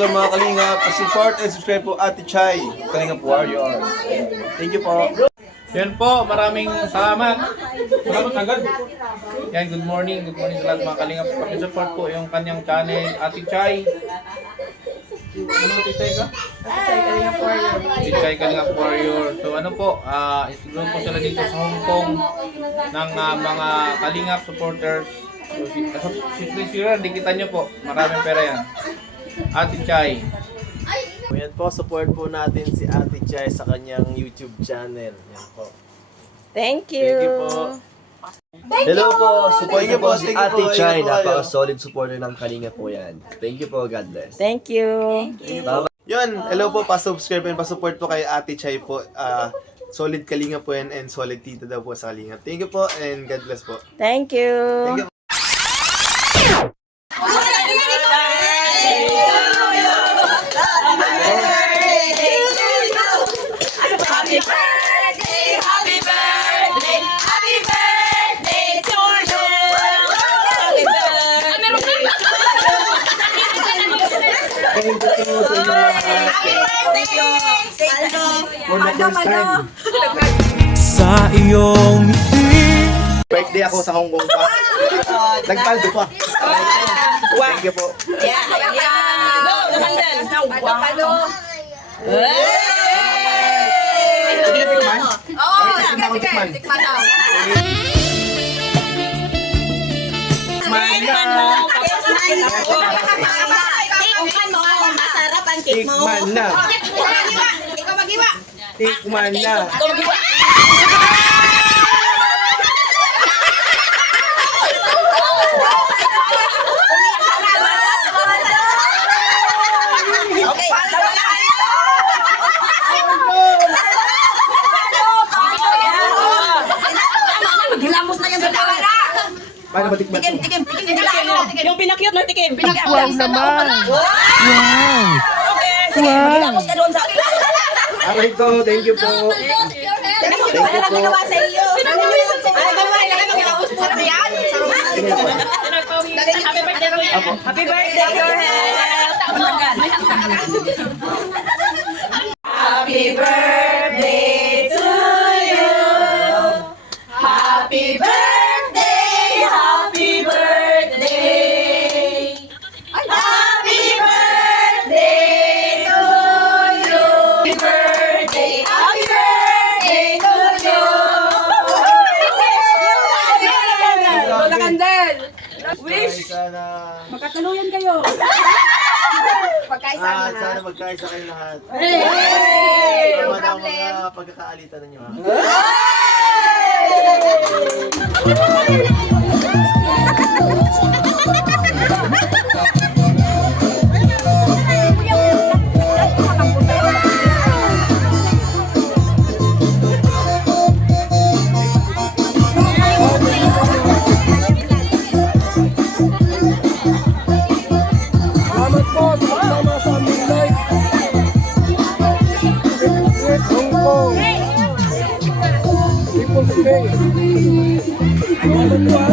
lang mga Kalinga. Pa-support and subscribe po Ate Chay, Kalinga Warriors. Thank you po. Yan po, maraming salamat. Salamat agad. Yan, good morning sa lahat mga Kalinga. Pag-support po yung kanyang channel, Ate Chay. Ano Ate Chay ka? Ate Chay Kalinga Warrior. So ano po, isugod po sila dito sa Hong Kong ng mga Kalinga supporters. So si Priscilla, dikitan nyo po. Maraming pera yan. Ate Chay. Yan po, support po natin si Ate Chay sa kanyang YouTube channel. Yan po. Thank you. Thank you po. Hello po, support niyo po si Ate Chay. Napaka-solid supporter ng Kalinga po yan. Thank you po, God bless. Thank you. Yun, hello po, pa-subscribe and pa-support po kay Ate Chay po. Solid Kalinga po yan and solid tita daw po sa Kalinga. Thank you po and God bless po. Thank you. Thank you. Sa iyong ngiti. Birthday ako sa Hong Kong pa. Nagpaldo pa. Thank you po. Masarap ang cake mo. Tikman na. Ikaw magiwa. Tikman na. Ikaw magiwa. Hilamos na yan sa tawara. Paano ba tikman? Tikim. Yung pinakyut na tikim. Wow naman. Wow. Okay. Hilamos ka doon sa... Aray ko, thank you po. Thank you po. Ginawa sa iyo. Happy birthday, your health. Happy birthday to you. Happy birthday, happy birthday. Happy birthday to you. Happy birthday to you. Lola Candel. Wish. Sana, Magkataluyan kayo. Pagkaisa na. sana magkaisa kayo lahat. Hey! Tama na ang mga pagkakaalitan ninyo. Salamat po sa kasama sa aming live. Hong Kong. People's Day. Salamat po.